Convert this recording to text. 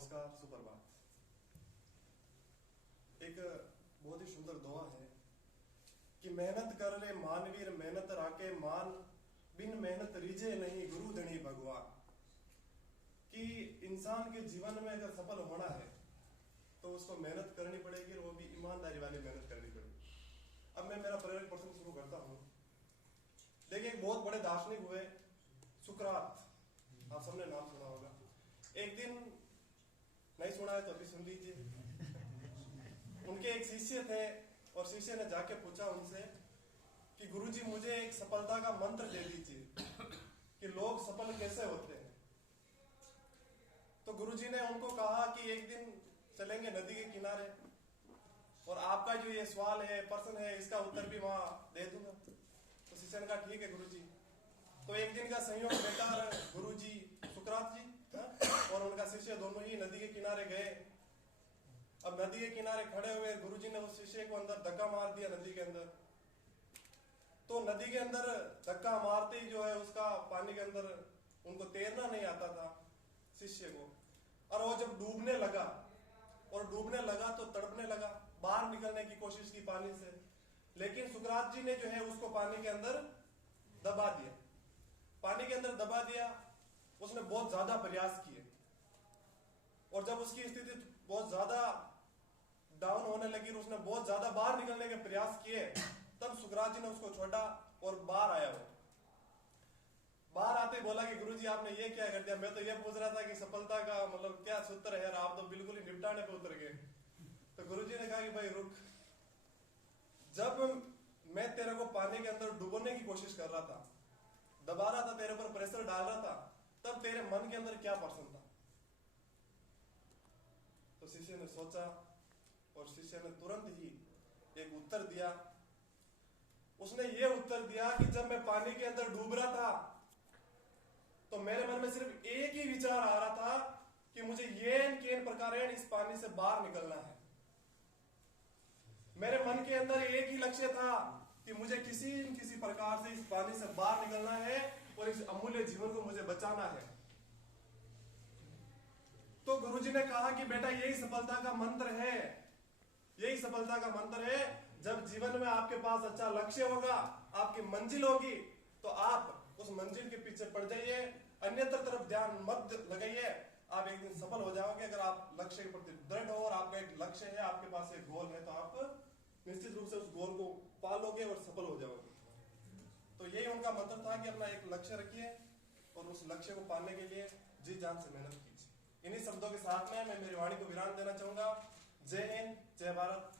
नमस्कार, सुप्रभात। एक बहुत ही सुंदर दुआ है कि मेहनत कर ले मानवीर मेहनत राके मान, बिन मेहनत रीजे नहीं गुरु धनी भगवान। कि इंसान के जीवन में अगर सफल होना है तो उसको मेहनत करनी पड़ेगी और वो भी ईमानदारी वाली मेहनत करनी पड़ेगी। अब मैं मेरा प्रेरक प्रसंग शुरू करता हूं। देखिए, एक बहुत बड़े दार्शनिक हुए सुकरात, आप सबने नाम सुना होगा। एक दिन, नहीं सुना है तो अभी सुन लीजिए। उनके एक शिष्य थे और शिष्य ने जाके पूछा उनसे कि गुरुजी मुझे एक सफलता का मंत्र दे दीजिए कि लोग सफल कैसे होते हैं। तो गुरुजी ने उनको कहा कि एक दिन चलेंगे नदी के किनारे और आपका जो ये सवाल है, प्रश्न है, इसका उत्तर भी वहां दे दूंगा। तो शिष्य ने कहा ठीक है गुरुजी। तो एक दिन का संयोग बेकार गुरुजी सुकरात जी और उनका शिष्य दोनों ही नदी के किनारे गए। अब नदी के किनारे खड़े हुए गुरुजी ने उस शिष्य को अंदर धक्का मार दिया नदी के अंदर। तो नदी के अंदर धक्का मारते ही जो है उसका पानी के अंदर उनको तैरना नहीं आता था शिष्य को। और वो जब डूबने लगा तो तड़पने लगा, बाहर निकलने की कोशिश की पानी से, लेकिन सुकरात जी ने जो है उसको पानी के अंदर दबा दिया। पानी के अंदर दबा दिया, उसने बहुत ज्यादा प्रयास किए और जब उसकी स्थिति बहुत ज्यादा डाउन होने लगी, उसने बहुत ज्यादा बाहर निकलने के प्रयास किए, तब सुकरात जी ने उसको छोड़ा और बाहर आया। वो बाहर आते बोला कि गुरुजी आपने ये क्या कर दिया। मैं तो ये पूछ रहा था कि सफलता का मतलब क्या सूत्र है, आप तो बिल्कुल ही निपटाने पे उतर गए। तो गुरुजी ने कहा कि भाई रुक, जब मैं तेरे को पानी के अंदर डुबोने की कोशिश कर रहा था, दबा रहा था, तेरे पर प्रेशर डाल रहा था, तब तेरे मन के अंदर क्या प्रश्न था। तो शिष्य ने सोचा और शिष्य ने तुरंत ही एक उत्तर दिया। उसने ये उत्तर दिया कि जब मैं पानी के अंदर डूब रहा था तो मेरे मन में सिर्फ एक ही विचार आ रहा था कि मुझे केन प्रकार इस पानी से बाहर निकलना है। मेरे मन के अंदर एक ही लक्ष्य था कि मुझे किसी न किसी प्रकार से इस पानी से बाहर निकलना है और इस अमूल्य जीवन को मुझे बचाना है। तो गुरुजी ने कहा कि बेटा यही सफलता का मंत्र है, यही सफलता का मंत्र है। जब जीवन में आपके पास अच्छा लक्ष्य होगा, आपकी मंजिल होगी, तो आप उस मंजिल के पीछे पड़ जाइए, अन्यत्र तरफ ध्यान मत लगाइए, आप एक दिन सफल हो जाओगे। अगर आप लक्ष्य के प्रति दृढ़ हो और आपका एक लक्ष्य है, आपके पास एक गोल है, तो आप निश्चित रूप से उस गोल को पालोगे और सफल हो जाओगे। तो यही उनका मंत्र था कि अपना एक लक्ष्य रखिए और उस लक्ष्य को पाने के लिए जी जान से मेहनत कीजिए। इन्हीं शब्दों के साथ में मैं मेरी वाणी को विराम देना चाहूंगा। जय हिंद, जय भारत।